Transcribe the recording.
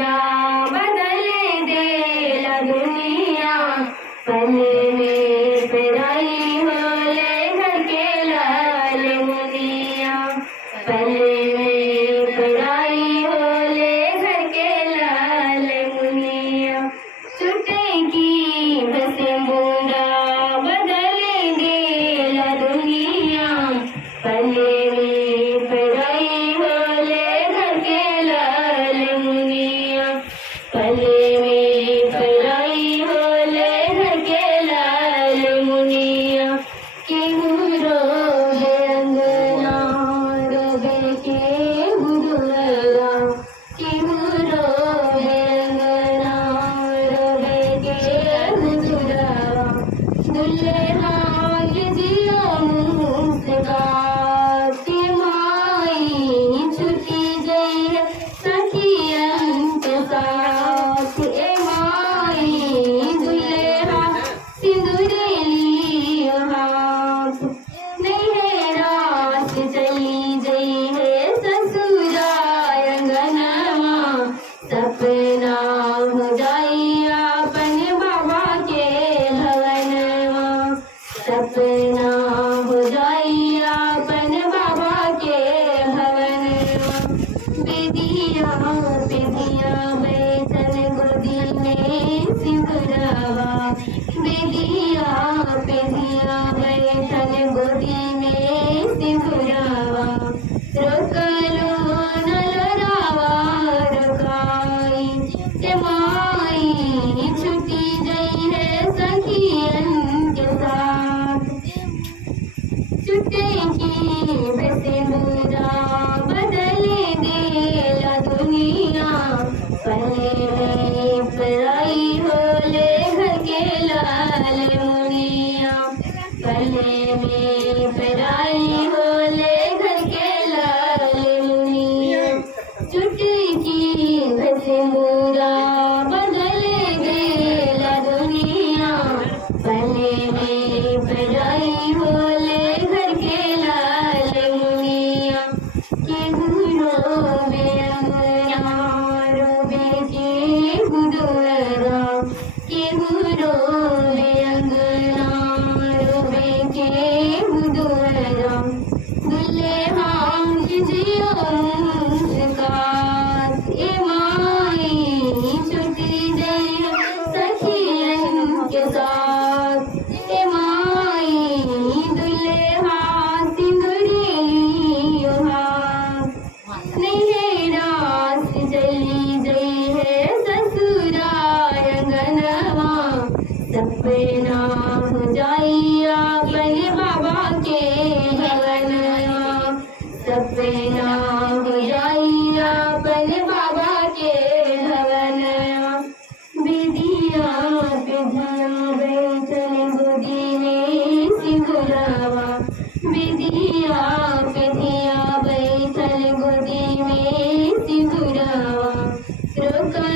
पूरा बदल देला दुनिया। पले में पेराई होले घर के लाल मुनिया। पले में पेराई होले घर के लाल मुनिया। छुटेगी बस पूरा बदल देला दुनिया। पले में पेराई होले घर के लाल मुनिया। पले में पेराई होले घर के लाल मुनिया। केहू रोवे अंगना रोवे केहू दुअरा। केहू रोवे अंगना रोवे केहू दुअरा। दुल्हा के जिया मुस्कान के माई छुटी गई है सखियन के साथ। ए माई दुल्हा सिंदूर लियो हाथ। नैहरा से चली गई है ससुराल अंगनवा। सपना हो जाई अपन बाबा के भवनवा। सपना हो जाई अपन बाबा के भवनवा। बेदिया बेदिया बैठल गोदी में सिंदूरवा। बेदिया बेदिया बैठल गोदी में सिंदूरवा। रोकलो न लोरावा रोकाई के माई छुटी गई है सखियन के साथ। छुटेगी बस पूरा बदल देला दुनिया। पले में पेराई होले घर के लाल मुनिया। पले में पेराई होले घर के लाल मुनिया। छुटेगी बस पूरा बदल देला दुनिया। पले में पेराई होले घर के लाल मुनिया। केहू रोवे अंगना रोवे केहू दुअरा। केहू रोवे अंगना रोवे केहू दुअरा। दुल्हा के जिया मुस्कान ए माई छुटी गई है सखियन के साथ। ए माई दुल्हा सिंदूर लियो हाथ। नैहरा से चली गई है ससुराल अंगनवा। सपना हो जाई अपन बाबा के भवनवा। सपना हो जाई अपन बाबा के भवनवा। बेदिया बेदिया बैठल गोदी में सिंदूरवा। बेदिया बेदिया बैठल गोदी में सिंदूरवा। रोका